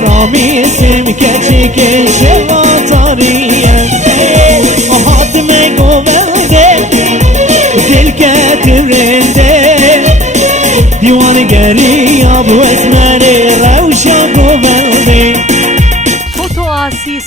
برامي سمكتك الشواطرية وحاتمك وبلدك تلك ترندك ديوان قريب واسمري روشك وبلدك فوتو آسي